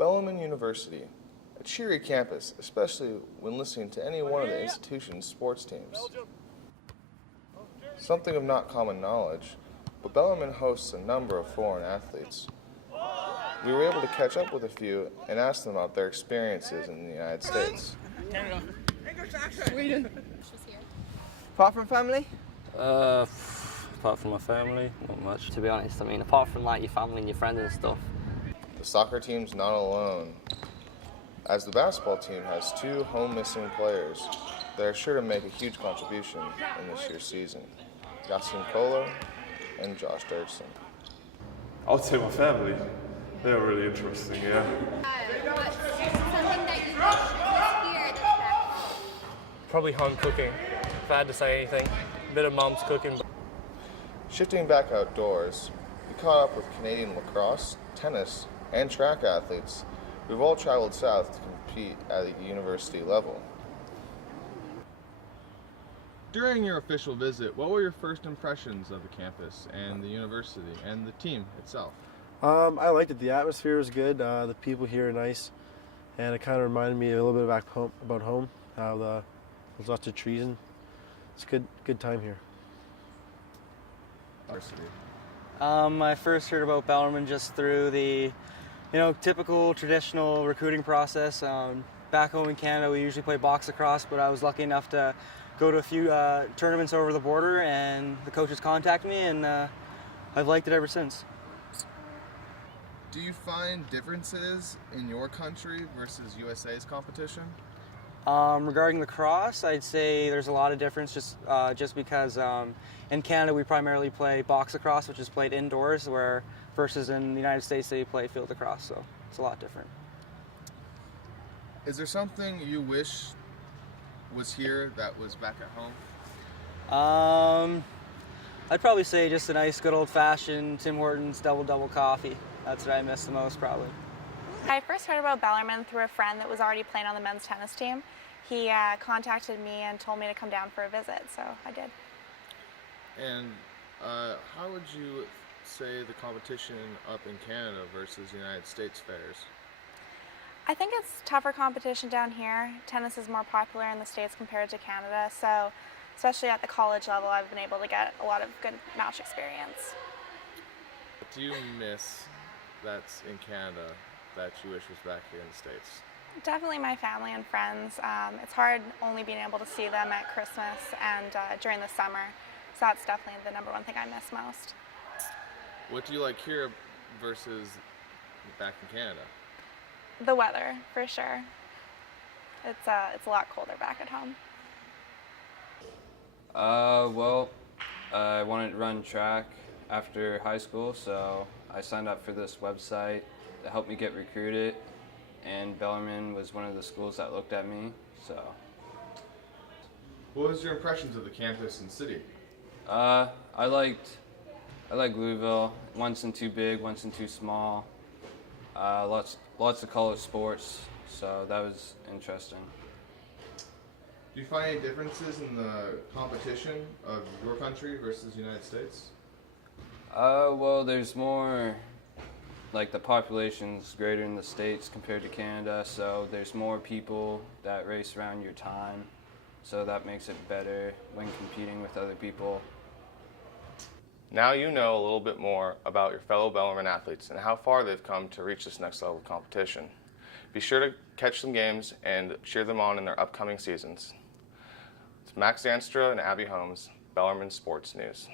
Bellarmine University, a cheery campus, especially when listening to any one of the institution's sports teams. Something of not common knowledge, but Bellarmine hosts a number of foreign athletes. We were able to catch up with a few and ask them about their experiences in the United States. Canada. Sweden. Apart from family? Apart from my family, not much. To be honest, I mean, apart from like your family and your friends and stuff. The soccer team's not alone, as the basketball team has two home missing players that are sure to make a huge contribution in this year's season. Yasin Kolo and Josh Dirksen. I would say my family. They're really interesting, yeah. What's something that you wish was here that's back home? Probably home cooking, if I had to say anything. A bit of mom's cooking. Shifting back outdoors, we caught up with Canadian lacrosse, tennis, and track athletes who've all traveled south to compete at the university level. During your official visit, what were your first impressions of the campus and the university and the team itself? I liked it. The atmosphere was good. The people here are nice, and it kind of reminded me a little bit back home, about home. How there's lots of trees, and it's a good time here. I first heard about Bellarmine just through the, typical traditional recruiting process. Back home in Canada, we usually play box lacrosse, but I was lucky enough to go to a few tournaments over the border, and the coaches contacted me, and I've liked it ever since. Do you find differences in your country versus USA's competition? Regarding lacrosse, I'd say there's a lot of difference just because in Canada we primarily play box lacrosse, which is played indoors, where versus in the United States they play field lacrosse, so it's a lot different. Is there something you wish was here that was back at home? I'd probably say just a nice good old-fashioned Tim Hortons double coffee. That's what I miss the most, probably. I first heard about Bellarmine through a friend that was already playing on the men's tennis team. He contacted me and told me to come down for a visit, so I did. And how would you say the competition up in Canada versus United States fares? I think it's tougher competition down here. Tennis is more popular in the States compared to Canada, so especially at the college level, I've been able to get a lot of good match experience. What do you miss that's in Canada that you wish was back here in the States? Definitely my family and friends. It's hard only being able to see them at Christmas and during the summer, so that's definitely the number one thing I miss most. What do you like here versus back in Canada? The weather, for sure. It's a lot colder back at home. Well, I wanted to run track after high school, so I signed up for this website that helped me get recruited, and Bellarmine was one of the schools that looked at me, so. What was your impressions of the campus and city? I like Louisville. Once and too big, once and too small. Lots of college sports, so that was interesting. Do you find any differences in the competition of your country versus the United States? Well, there's more, like the population's greater in the States compared to Canada, so there's more people that race around your time, so that makes it better when competing with other people. Now you know a little bit more about your fellow Bellarmine athletes and how far they've come to reach this next level of competition. Be sure to catch some games and cheer them on in their upcoming seasons. It's Max Zanstra and Abby Holmes, Bellarmine Sports News.